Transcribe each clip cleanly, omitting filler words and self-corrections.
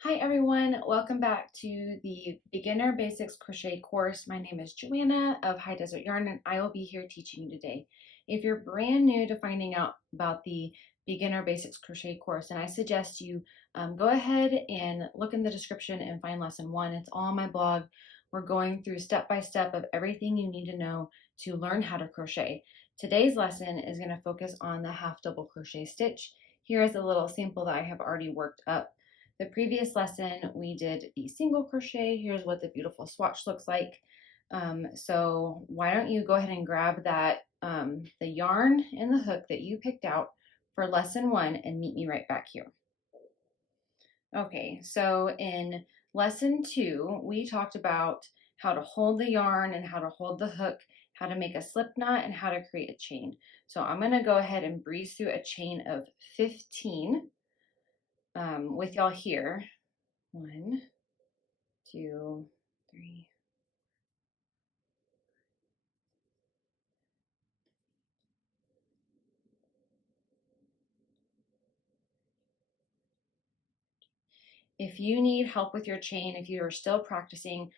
Hi everyone, welcome back to the Beginner Basics Crochet course. My name is Joanna of High Desert Yarn and I will be here teaching you today. If you're brand new to finding out about the Beginner Basics Crochet course, and I suggest you go ahead and look in the description and find lesson 1. It's all on my blog. We're going through step by step of everything you need to know to learn how to crochet. Today's lesson is going to focus on the half double crochet stitch. Here is a little sample that I have already worked up. The previous lesson we did the single crochet. Here's what the beautiful swatch looks like. So why don't you go ahead and grab that the yarn and the hook that you picked out for lesson 1 and meet me right back here. Okay, so in lesson 2 we talked about how to hold the yarn and how to hold the hook, how to make a slip knot, and how to create a chain. So I'm going to go ahead and breeze through a chain of 15 with y'all here. 1, 2, 3. If you need help with your chain, if you are still practicing,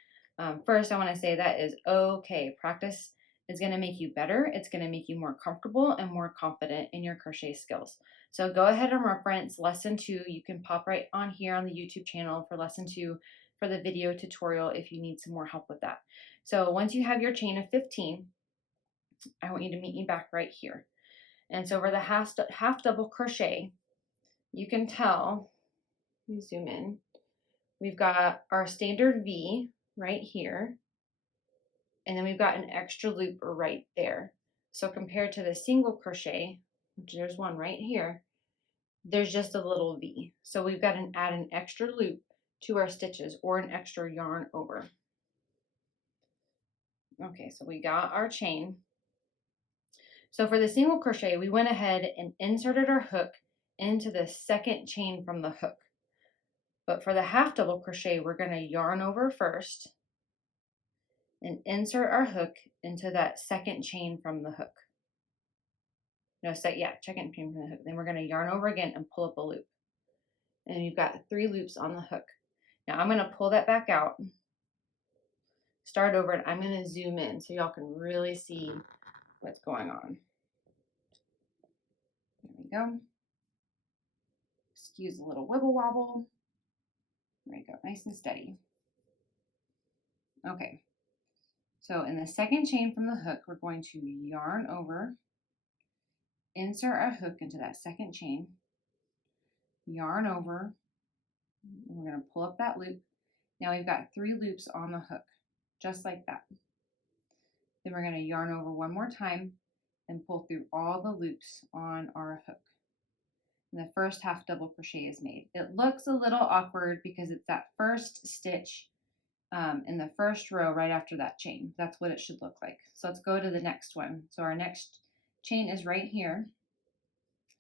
first I want to say that is okay. Practice is going to make you better. It's going to make you more comfortable and more confident in your crochet skills. So go ahead and reference lesson 2. You can pop right on here on the YouTube channel for lesson 2 for the video tutorial if you need some more help with that. So once you have your chain of 15, I want you to meet me back right here. And so for the half double crochet, you can tell, let me zoom in, we've got our standard V right here, and then we've got an extra loop right there. So compared to the single crochet, which there's one right here, there's just a little V. So we've got to add an extra loop to our stitches or an extra yarn over. Okay, so we got our chain. So for the single crochet, we went ahead and inserted our hook into the second chain from the hook. But for the half double crochet, we're going to yarn over first and insert our hook into that second chain from the hook. No, second chain from the hook. Then we're going to yarn over again and pull up a loop. And you've got 3 loops on the hook. Now I'm going to pull that back out, start over, and I'm going to zoom in so y'all can really see what's going on. There we go. Excuse a little wibble wobble. There we go, nice and steady. Okay, so in the second chain from the hook, we're going to yarn over, insert our hook into that second chain, yarn over, and we're going to pull up that loop. Now we've got 3 loops on the hook, just like that. Then we're going to yarn over one more time and pull through all the loops on our hook. And the first half double crochet is made. It looks a little awkward because it's that first stitch in the first row right after that chain. That's what it should look like. So let's go to the next one. So our next chain is right here.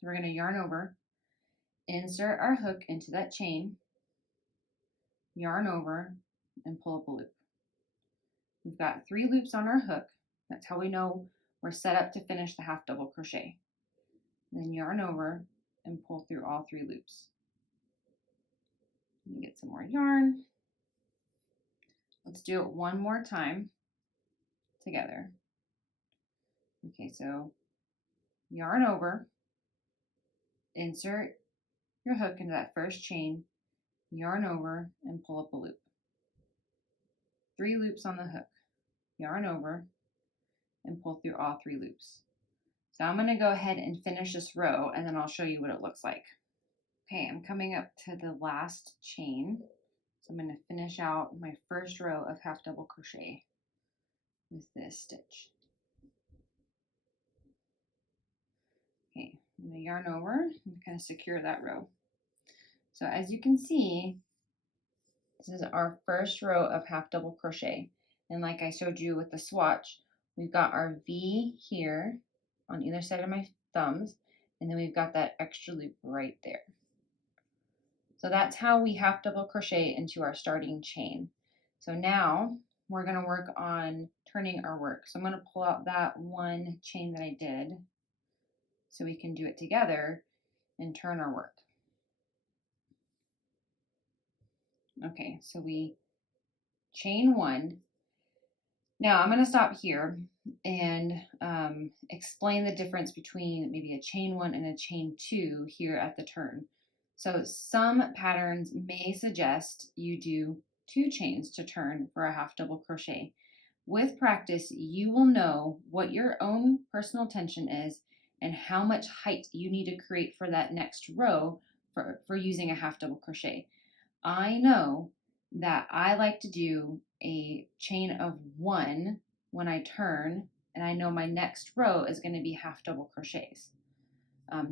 So we're going to yarn over, insert our hook into that chain, yarn over, and pull up a loop. We've got 3 loops on our hook. That's how we know we're set up to finish the half double crochet. Then yarn over and pull through all 3 loops. Let me get some more yarn. Let's do it one more time together. Okay, so yarn over, insert your hook into that first chain, yarn over, and pull up a loop. 3 loops on the hook, yarn over, and pull through all 3 loops. So I'm going to go ahead and finish this row, and then I'll show you what it looks like. Okay, I'm coming up to the last chain. So I'm going to finish out my first row of half double crochet with this stitch. Okay, I'm going to yarn over and kind of secure that row. So as you can see, this is our first row of half double crochet. And like I showed you with the swatch, we've got our V here on either side of my thumbs, and then we've got that extra loop right there. So that's how we half double crochet into our starting chain. So now we're going to work on turning our work. So I'm going to pull out that one chain that I did so we can do it together and turn our work. Okay, so we chain 1. Now I'm going to stop here and explain the difference between maybe a chain 1 and a chain 2 here at the turn. So some patterns may suggest you do 2 chains to turn for a half double crochet. With practice, you will know what your own personal tension is and how much height you need to create for that next row for using a half double crochet. I know that I like to do a chain of 1 when I turn, and I know my next row is going to be half double crochets.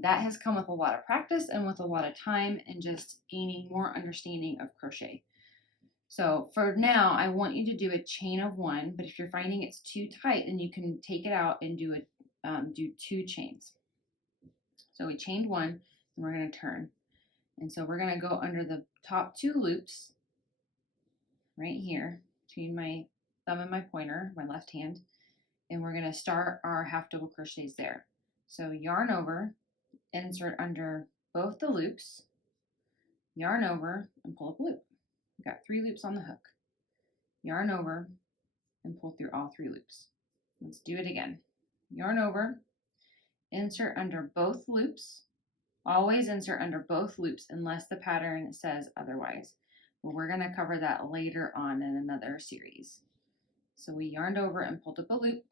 That has come with a lot of practice and with a lot of time and just gaining more understanding of crochet. So for now, I want you to do a chain of 1, but if you're finding it's too tight, then you can take it out and do 2 chains. So we chained 1, and we're going to turn. And so we're going to go under the top 2 loops right here between my thumb and my pointer, my left hand, and we're going to start our half double crochets there. So yarn over, insert under both the loops, yarn over, and pull up a loop. We've got 3 loops on the hook. Yarn over and pull through all 3 loops. Let's do it again. Yarn over, insert under both loops. Always insert under both loops unless the pattern says otherwise. But we're going to cover that later on in another series. So we yarned over and pulled up a loop,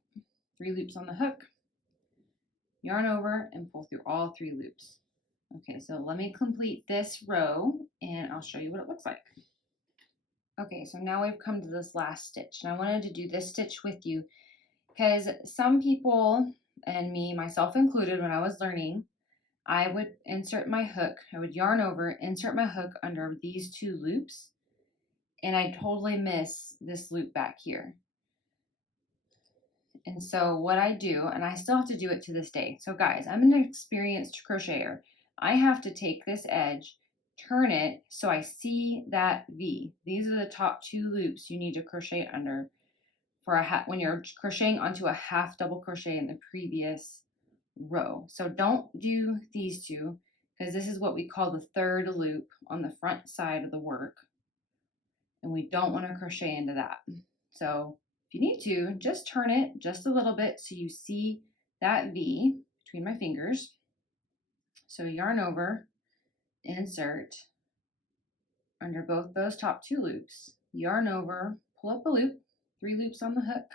3 loops on the hook, yarn over and pull through all 3 loops. Okay, so let me complete this row and I'll show you what it looks like. Okay, so now we've come to this last stitch, and I wanted to do this stitch with you because some people, and me, myself included, when I was learning, I would insert my hook, I would yarn over, insert my hook under these 2 loops, and I totally miss this loop back here. And so what I do, and I still have to do it to this day. So guys, I'm an experienced crocheter. I have to take this edge, turn it so I see that V. These are the top 2 loops you need to crochet under for when you're crocheting onto a half double crochet in the previous row. So don't do these 2 because this is what we call the 3rd loop on the front side of the work. And we don't want to crochet into that. So if you need to, just turn it just a little bit so you see that V between my fingers. So yarn over, insert under both those top 2 loops, yarn over, pull up a loop, 3 loops on the hook,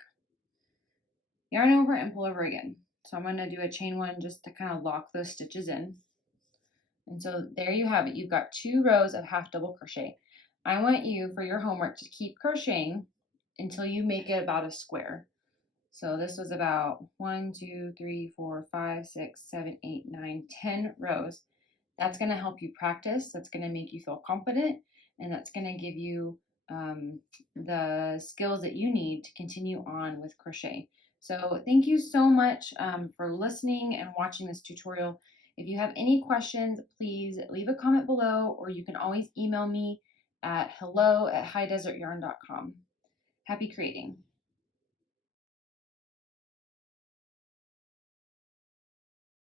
yarn over and pull over again. So I'm going to do a chain 1 just to kind of lock those stitches in. And so there you have it. You've got 2 rows of half double crochet. I want you, for your homework, to keep crocheting until you make it about a square. So this was about 1, 2, 3, 4, 5, 6, 7, 8, 9, 10 rows. That's going to help you practice. That's going to make you feel confident, and that's going to give you the skills that you need to continue on with crochet. So thank you so much for listening and watching this tutorial. If you have any questions, please leave a comment below, or you can always email me at hello@highdesertyarn.com. Happy creating!